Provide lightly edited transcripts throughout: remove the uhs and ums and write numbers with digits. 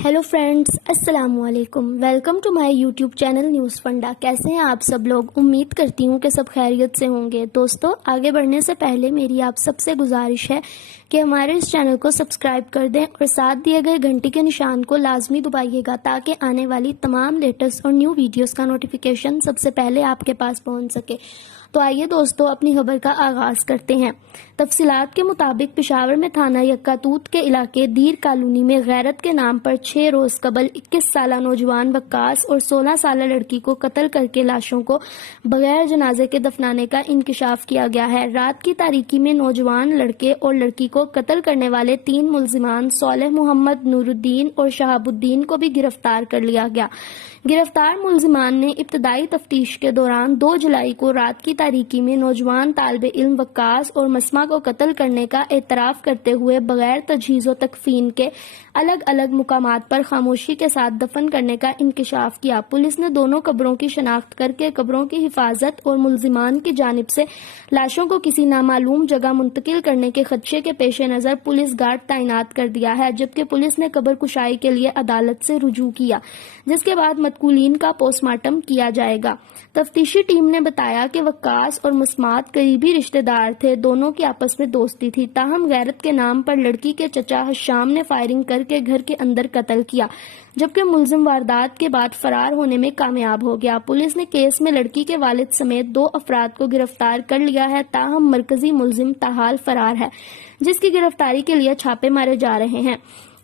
Hello friends, अस्सलाम वालेकुम। Welcome to my YouTube channel news Funda. कैसे हैं आप सब लोग? उम्मीद करती हूँ कि सब खैरियत से होंगे। दोस्तों, आगे बढ़ने से पहले मेरी आप सबसे गुजारिश है कि हमारे इस चैनल को सब्सक्राइब कर दें और साथ दिए गए घंटी के निशान को लाजमी दबाइएगा ताकि आने वाली तमाम लेटेस्ट और न्यू वीडियोस का नोटिफिकेशन सबसे पहले आपके पास पहुँच सके। तो आइए दोस्तों, अपनी खबर का आगाज करते हैं। तफसीलात के मुताबिक पेशावर में थाना यक्कातूत के इलाके दीर कॉलोनी में गैरत के नाम पर 6 रोज कबल 21 साला नौजवान वक्कास और 16 साला लड़की को कत्ल करके लाशों को बगैर जनाजे के दफनाने का इंकशाफ किया गया है। रात की तारीकी में नौजवान लड़के और लड़की को कत्ल करने वाले 3 मुलजिमान सोलह मोहम्मद, नूरुद्दीन और शहाबुद्दीन को भी गिरफ्तार कर लिया गया। गिरफ्तार मुलजिमान ने इब्तदाई तफ्तीश के दौरान 2 जुलाई को रात की तारीकी में नौजवान तालिब इल्म वक्कास और मसमा को कत्ल करने का एतराफ करते हुए बगैर तजहीज़ व तकफीन के अलग अलग मुकामात पर खामोशी के साथ दफन करने का इंकशाफ किया। पुलिस ने दोनों कब्रों की शनाख्त करके कब्रों की हिफाजत और मुलजिमान की जानिब से लाशों को किसी नामालूम जगह मुंतकिल करने के खदशे के पेश नज़र पुलिस गार्ड तैनात कर दिया है, जबकि पुलिस ने कब्र कुशाई के लिए अदालत से रुजू किया, जिसके बाद मतकूलीन का पोस्टमार्टम किया जाएगा। तफ्तीशी टीम ने बताया कि वक्कास और मसमात करीबी रिश्तेदार थे, दोनों की आपस में दोस्ती थी। ताहम गैरत के नाम पर लड़की के चचा हशाम ने फायरिंग करके घर के अंदर कत्ल किया, जबकि मुलजिम वारदात के बाद फरार होने में कामयाब हो गया। पुलिस ने केस में लड़की के वालिद समेत 2 अफराद को गिरफ्तार कर लिया है। ताहम मरकजी मुलजिम ताहाल फरार है, जिसकी गिरफ्तारी के लिए छापे मारे जा रहे हैं।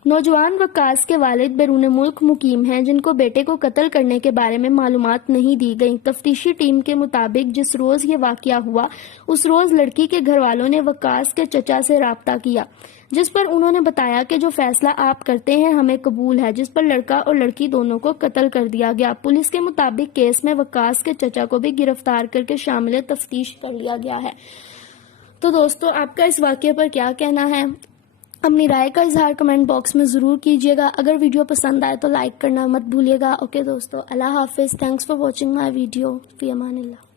नौजवान वक्कास के वालिद बैरून मुल्क मुकीम हैं, जिनको बेटे को कत्ल करने के बारे में मालूमात नहीं दी गई। तफ्तीशी टीम के मुताबिक जिस रोज ये वाकया हुआ उस रोज लड़की के घर वालों ने वक्कास के चचा से राब्ता किया, जिस पर उन्होंने बताया कि जो फैसला आप करते हैं हमें कबूल है, जिस पर लड़का और लड़की दोनों को कत्ल कर दिया गया। पुलिस के मुताबिक केस में वक्कास के चचा को भी गिरफ्तार करके शामिल तफ्तीश कर लिया गया है। तो दोस्तों, आपका इस वाकये पर क्या कहना है? अपनी राय का इजहार कमेंट बॉक्स में ज़रूर कीजिएगा। अगर वीडियो पसंद आए तो लाइक करना मत भूलिएगा। ओके दोस्तों, अल्लाह हाफिज़। Thanks for watching my video. फी अमानिल्लाह।